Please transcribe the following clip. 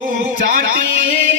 चाटी